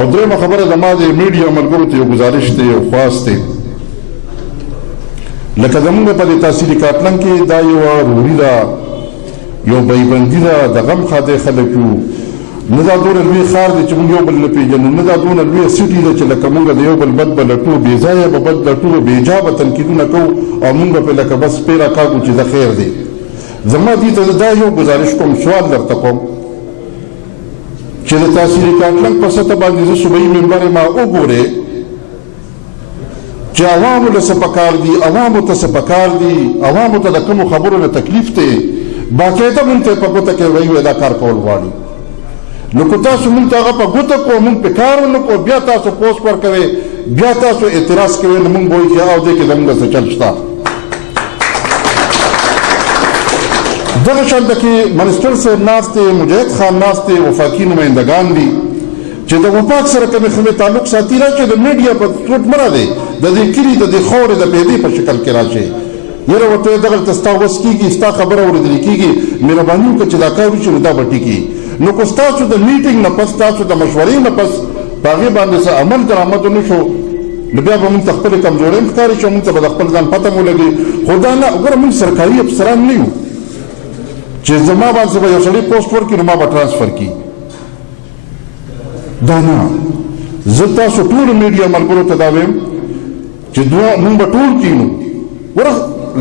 او درېیمه خبره زما د میډیا ملګرو ته یو ګزارش دی یو خواست دی لکه زمونږ په دې تحصیلي کاټلنګ کې دا یوه روحي ده یو بیبندي ده د غم خاطر خلک یو نه دا دونه لوی ښار دی چې موږ یو بل نه پېژنو نه دا دونه لویه سټي ده چې لکه موږ د یو بل بد به لټو بې ځایه به بد لټو بې جا به تنقیدونه کوو او موږ به پرې لکه بس پیره کاږو چې د خیر دی زما دې ته دا یو ګزارش کوم سوال درته کوم چې د تحصیلي کاټلنګ په سطح باندې زه صوبایي ممبر یم وګورې چې عوامو له څه پکار دي عوامو ته څه پکار دي عوامو ته د کومو خبرو نه تکلیف دی باقاعده مونږ ته په ګوته کې وایي دا کار کول غواړي نو که تاسو مونږ ته هغه په ګوته کړو مونږ پې کار ونه کړو بیا تاسو پوسټ ورکوئ بیا تاسو اعتراض کوئ نو مونږ به وایو چې او دې کې زموږ څه چل شته دغه شانته کې منسټر صاحب ناست دی مجاهد خان ناست دی وفاقي نمایندګان دي چې د وفاق سره کومې خبرې تعلق ساتي راشي د میډیا په ټوټ مه راځئ د دې کلي د دې خاورې د پیدې په شکل کې راشئ یاره ورته دغلته ستا وس کېږي ستا خبره اورېدلې کېږي مهرباني وکړه چې دا کار وشي نو دا به ټیکي نو که ستاسو د میټینګ نه پس ستاسو د مشورې نه پس په هغې باندې څه عمل درآمد ونه شو نو بیا به مونږ ته خپلې کمزورۍ هم ښکاري شي مونږ ته به د خپل ځان پته مو لګي خو دا نه وګوره مونږ سرکاري افسران نه یو چې زما باندې به یو سړی پوسټ ورکړي نو ما به ټرانسفر کړي دا نه زه تاسو ټولو میډیا ملګرو ته دا وایم چې مونږ به ټول کینو ګوره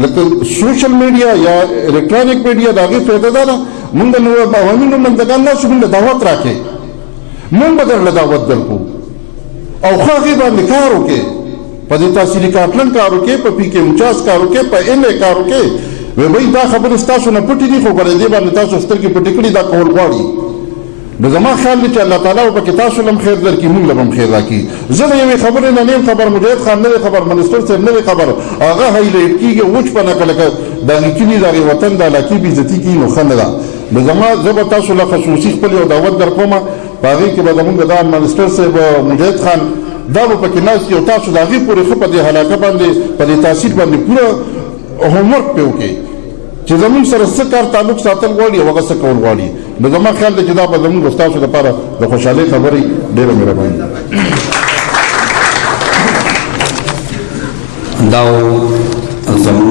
لکه سوشل میډیا یا الکترونیک میډیا د هغې فایده دا ده مونږ د عوامي نمایندګان ناسو مونږ له دعوت راکړئ مونږ به درله دعوت درکړو او ښه هغې باندې کار وکړئ په دې تحصیلي کاټلنګ کار وکړئ په پي کې 50 کار وکړئ په MA کار وکړئ وایي دا خبرې ستاسو نه پټې دي خو په دې باندې تاسو سترګې پټې کړي دا کول غواړي نو زما خیال دی چې الله تعالی به پکې تاسو له هم خیر درکړي موږ له هم خیر راکړي زه د یوې خبرې نه نه یم خبر مجاهد خان نه دی خبر منسټر صاحب نه دی خبر هغه هایلایټ کېږي وچ په نکه لکه د هغې کلي د هغې وطن د علاقې بېعزتي کېږي نو ښه نه ده نو زه به تاسو له خصوصي خپل یو دعوت در کومه په هغې کې به زمونږ دا منسټر صاحب مجاهد خان دا به پکې ناست او تاسو د هغې پورې ښه په دې حلاقه باندې په دې تحصیل باندې پوره هومورک پې وکړئ چې زموږ سره څه کار تعلق ساتل غواړي او هغه څه کول غواړي نو زما خیال دی چې دا به زموږ ستاسو لپاره د خوشحالۍ خبرې ډېره مهرباني دا زموږ